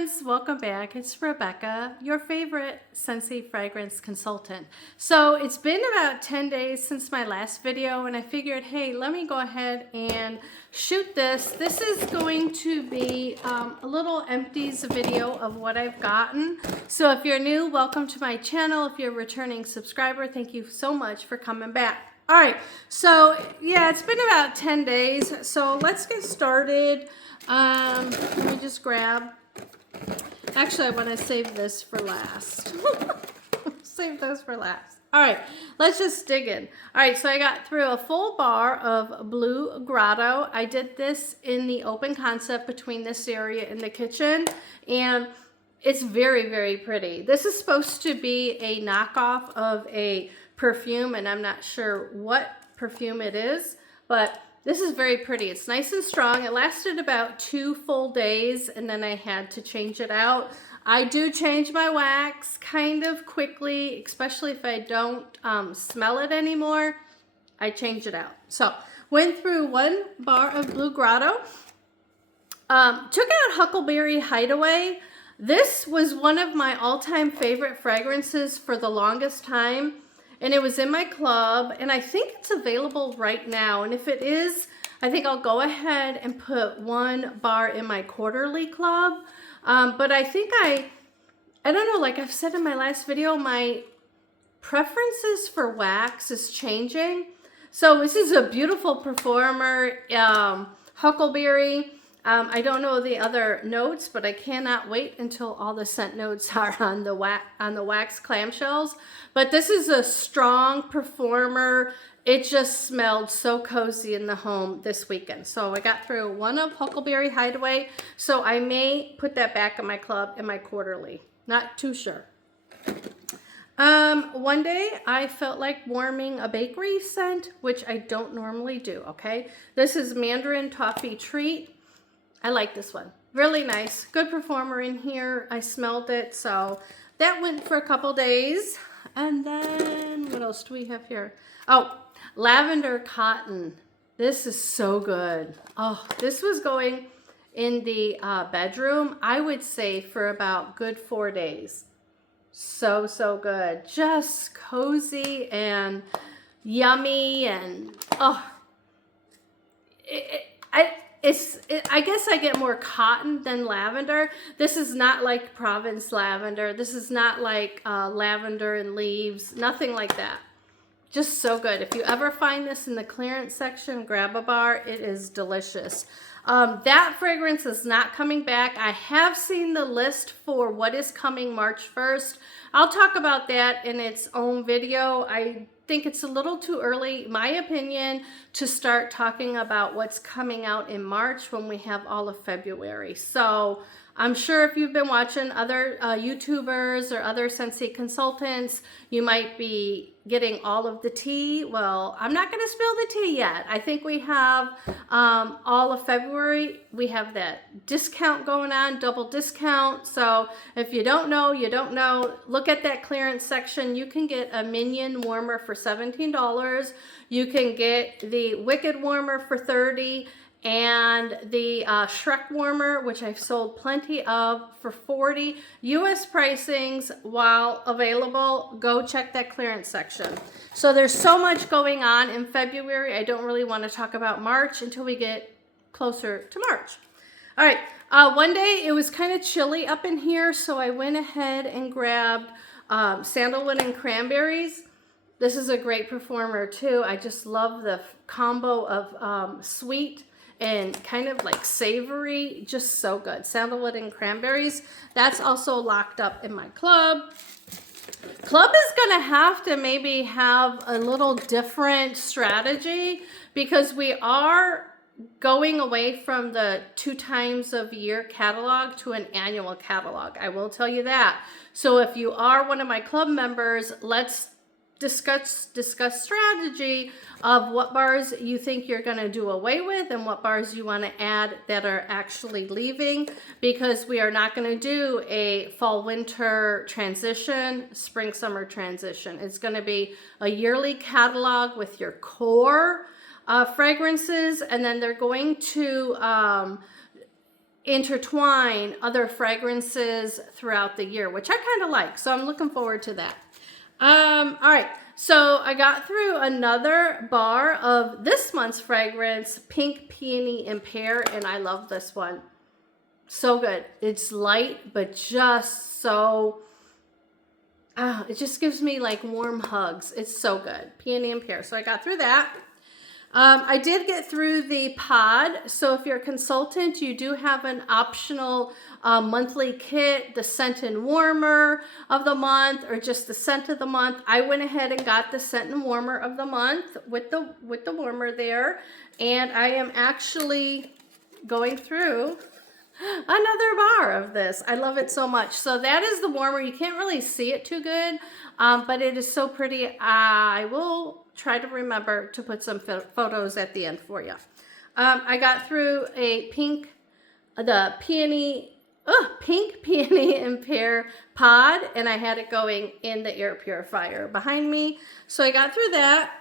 friends, welcome back. It's Rebecca, your favorite Scentsy fragrance consultant. So it's been about 10 days since my last video and I figured, hey, let me go ahead and shoot this. This is going to be a little empties video of what I've gotten. So if you're new, welcome to my channel. If you're a returning subscriber, thank you so much for coming back. All right, so yeah, it's been about 10 days. So let's get started. Let me just grab, actually I want to save this for last. Save those for last. All right, let's just dig in. All right, so I got through a full bar of Blue Grotto. I did this in the open concept between this area and the kitchen, and it's very, very pretty. This is supposed to be a knockoff of a perfume, and I'm not sure what perfume it is, but this is very pretty. It's nice and strong. It lasted about 2 full days, and then I had to change it out. I do change my wax kind of quickly, especially if I don't smell it anymore. I change it out. So went through 1 bar of Blue Grotto. Took out Huckleberry Hideaway. This was one of my all-time favorite fragrances for the longest time. And it was in my club, and I think it's available right now. And if it is, I think I'll go ahead and put 1 bar in my quarterly club. But I think I don't know, like I've said in my last video, my preferences for wax is changing. So this is a beautiful performer, Huckleberry. I don't know the other notes, but I cannot wait until all the scent notes are on the wax clamshells. But this is a strong performer. It just smelled so cozy in the home this weekend. So I got through 1 of Huckleberry Hideaway. So I may put that back in my club in my quarterly. Not too sure. One day I felt like warming a bakery scent, which I don't normally do, okay? This is Mandarin Toffee Treat. I like this one. Really nice. Good performer in here. I smelled it. So that went for a couple days. And then what else do we have here? Oh, Lavender Cotton. This is so good. Oh, this was going in the bedroom, I would say, for about good 4 days. So, so good. Just cozy and yummy and oh, I guess I get more cotton than lavender. This is not like Provence lavender. This is not like lavender and leaves. Nothing like that. Just so good. If you ever find this in the clearance section, grab a bar. It is delicious. That fragrance is not coming back. I have seen the list for what is coming March 1st. I'll talk about that in its own video. I think it's a little too early, my opinion, to start talking about what's coming out in March when we have all of February. So I'm sure if you've been watching other YouTubers or other Scentsy consultants, you might be getting all of the tea. Well, I'm not going to spill the tea yet. I think we have all of February. We have that discount going on, double discount. So if you don't know, you don't know. Look at that clearance section. You can get a Minion warmer for $17. You can get the Wicked warmer for $30. And the Shrek warmer, which I've sold plenty of, for $40. US pricings, while available, go check that clearance section. So there's so much going on in February. I don't really want to talk about March until we get closer to March. All right, one day it was kind of chilly up in here, so I went ahead and grabbed Sandalwood and Cranberries. This is a great performer too. I just love the combo of sweet and kind of like savory, just so good. Sandalwood and Cranberries. That's also locked up in my club. Club is gonna have to maybe have a little different strategy because we are going away from the 2 times of year catalog to an annual catalog. I will tell you that. So if you are one of my club members, let's discuss strategy of what bars you think you're going to do away with and what bars you want to add that are actually leaving, because we are not going to do a fall winter transition, spring summer transition. It's going to be a yearly catalog with your core fragrances, and then they're going to intertwine other fragrances throughout the year, which I kind of like. So I'm looking forward to that. All right. So I got through another bar of this month's fragrance, Pink Peony and Pear, and I love this one. So good. It's light, but just so, it just gives me like warm hugs. It's so good. Peony and Pear. So I got through that. I did get through the pod. So if you're a consultant, you do have an optional monthly kit, the scent and warmer of the month, or just the scent of the month. I went ahead and got the scent and warmer of the month with the warmer there. And I am actually going through another bar of this. I love it so much. So that is the warmer. You can't really see it too good, but it is so pretty. I will try to remember to put some photos at the end for you. I got through a pink peony and pear pod, and I had it going in the air purifier behind me. So I got through that.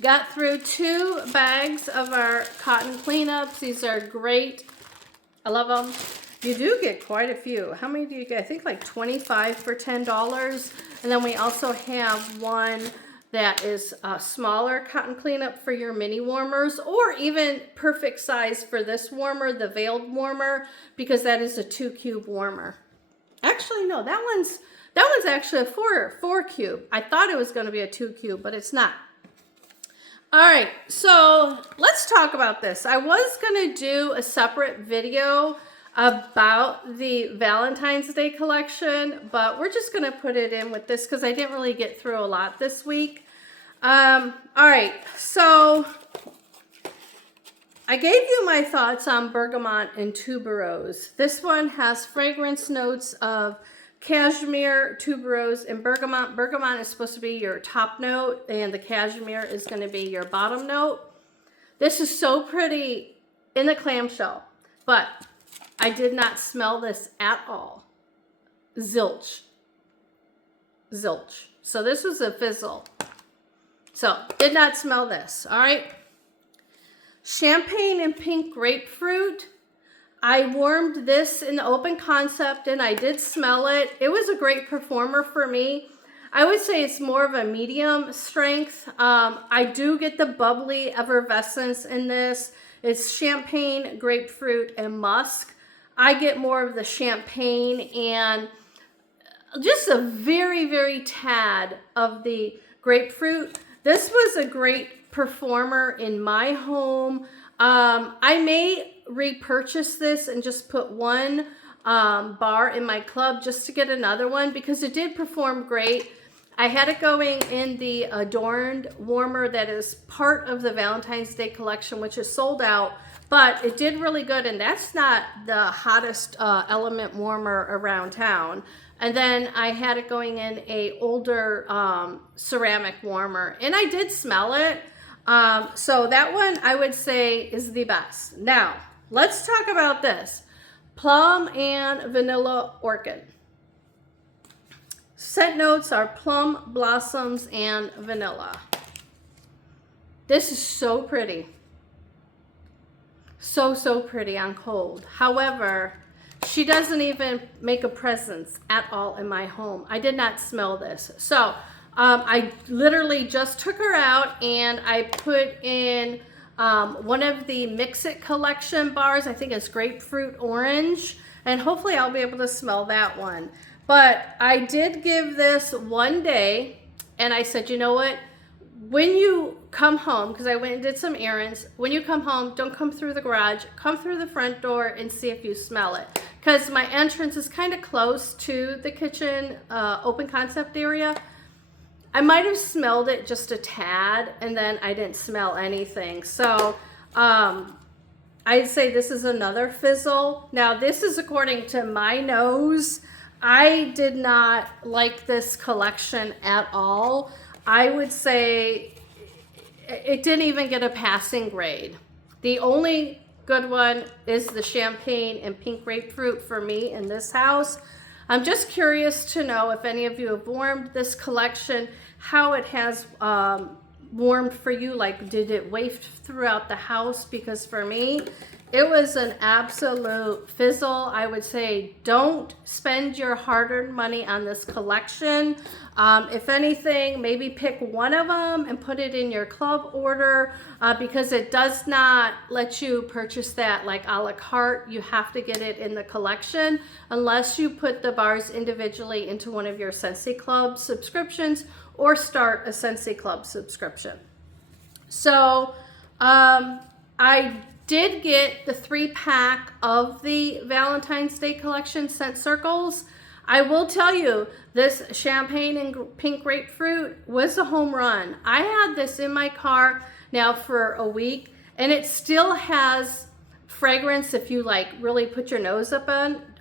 Got through 2 bags of our cotton cleanups. These are great. I love them. You do get quite a few. How many do you get? I think like 25 for $10. And then we also have one that is a smaller cotton cleanup for your mini warmers, or even perfect size for this warmer, the veiled warmer, because that is a 2-cube warmer. Actually, no, that one's actually a 4 cube. I thought it was going to be a 2-cube, but it's not. All right, so let's talk about this. I was going to do a separate video about the Valentine's Day collection, but we're just going to put it in with this because I didn't really get through a lot this week. All right, so I gave you my thoughts on bergamot and tuberose. This one has fragrance notes of cashmere, tuberose, and bergamot. Bergamot is supposed to be your top note, and the cashmere is going to be your bottom note. This is so pretty in the clamshell, but I did not smell this at all. Zilch. Zilch. So this was a fizzle. So did not smell this. All right. Champagne and pink grapefruit. I warmed this in the open concept and I did smell it. It was a great performer for me. I would say it's more of a medium strength. I do get the bubbly effervescence in this. It's champagne, grapefruit, and musk. I get more of the champagne and just a very, very tad of the grapefruit. This was a great performer in my home. I may repurchase this and just put one bar in my club just to get another one because it did perform great. I had it going in the Adorned warmer that is part of the Valentine's Day collection, which is sold out, but it did really good, and that's not the hottest element warmer around town. And then I had it going in a older ceramic warmer, and I did smell it. So that one I would say is the best. Now, let's talk about this. Plum and vanilla orchid. Scent notes are plum, blossoms, and vanilla. This is so pretty. So, so pretty on cold. However, she doesn't even make a presence at all in my home. I did not smell this. So I literally just took her out and I put in one of the Mix It collection bars. I think it's grapefruit orange, and hopefully I'll be able to smell that one. But I did give this one day and I said, you know what? When you come home, because I went and did some errands, when you come home, don't come through the garage, come through the front door and see if you smell it. Because my entrance is kind of close to the kitchen open concept area. I might have smelled it just a tad and then I didn't smell anything. So I'd say this is another fizzle. Now this is according to my nose. I did not like this collection at all. I would say it didn't even get a passing grade. The only good one is the champagne and pink grapefruit for me in this house. I'm just curious to know if any of you have warmed this collection, how it has warmed for you? Like, did it waft throughout the house? Because for me, it was an absolute fizzle. I would say don't spend your hard-earned money on this collection. If anything, maybe pick one of them and put it in your club order because it does not let you purchase that like a la carte. You have to get it in the collection unless you put the bars individually into one of your Scentsy Club subscriptions or start a Scentsy Club subscription. So I did get the 3-pack of the Valentine's Day collection scent circles. I will tell you, this champagne and pink grapefruit was a home run. I had this in my car now for a week, and it still has fragrance if you like really put your nose up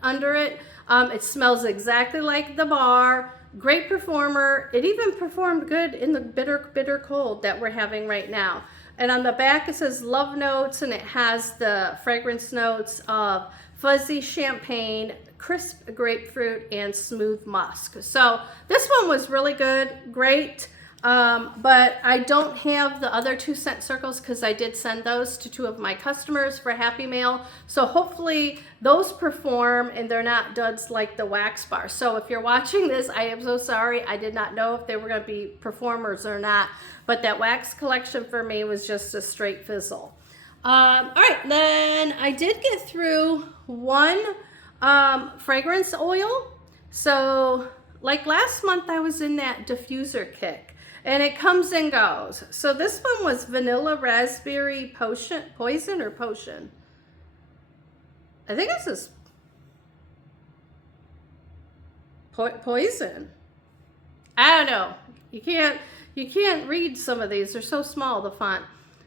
under it. It smells exactly like the bar. Great performer. It even performed good in the bitter cold that we're having right now. And on the back it says love notes, and it has the fragrance notes of fuzzy champagne, crisp grapefruit, and smooth musk. So this one was really good, great. But I don't have the other 2 scent circles because I did send those to 2 of my customers for Happy Mail. So hopefully those perform and they're not duds like the wax bar. So if you're watching this, I am so sorry. I did not know if they were going to be performers or not. But that wax collection for me was just a straight fizzle. All right, then I did get through 1 fragrance oil. So like last month I was in that diffuser kick. And it comes and goes. So this one was vanilla raspberry potion. I think this is poison. I don't know. You can't read some of these. They're so small, the font.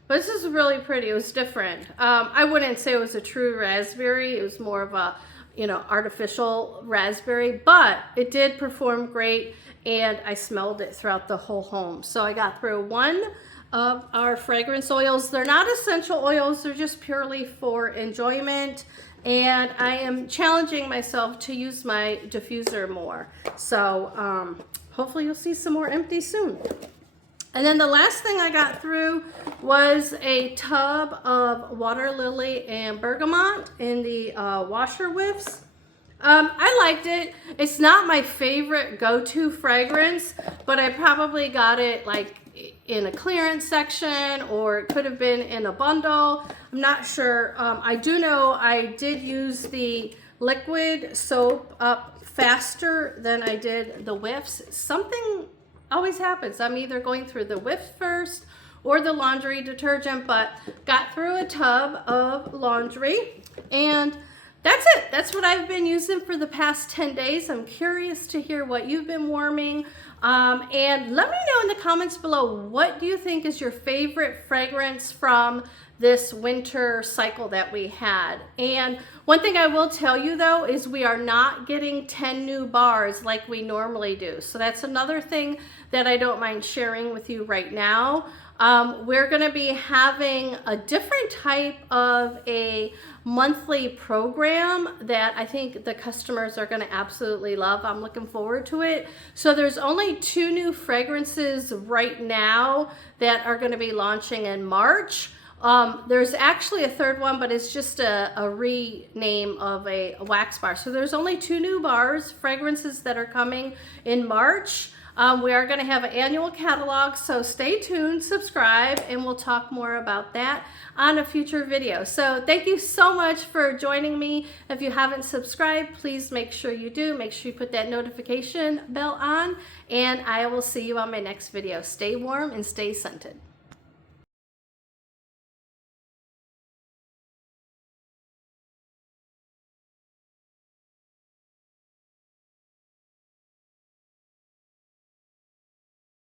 But this is really pretty. It was different. I wouldn't say it was a true raspberry. It was more of a, artificial raspberry, but it did perform great, and I smelled it throughout the whole home. So I got through 1 of our fragrance oils. They're not essential oils. They're just purely for enjoyment, and I am challenging myself to use my diffuser more. So hopefully you'll see some more Empties soon. And then the last thing I got through was a tub of water lily and bergamot in the washer whiffs. I liked it. It's not my favorite go-to fragrance, but I probably got it like in a clearance section, or it could have been in a bundle. I'm not sure. I do know I did use the liquid soap up faster than I did the whiffs. Something always happens. I'm either going through the whiff first or the laundry detergent, but got through a tub of laundry, and that's it. That's what I've been using for the past 10 days. I'm curious to hear what you've been warming. And let me know in the comments below, what do you think is your favorite fragrance from this winter cycle that we had? And one thing I will tell you though is we are not getting 10 new bars like we normally do. So that's another thing that I don't mind sharing with you right now. We're going to be having a different type of a monthly program that I think the customers are going to absolutely love. I'm looking forward to it. So there's only 2 new fragrances right now that are going to be launching in March. There's actually a 3rd one, but it's just a rename of a wax bar. So there's only 2 new bars, fragrances that are coming in March. We are going to have an annual catalog, so stay tuned, subscribe, and we'll talk more about that on a future video. So thank you so much for joining me. If you haven't subscribed, please make sure you do. Make sure you put that notification bell on, and I will see you on my next video. Stay warm and stay scented.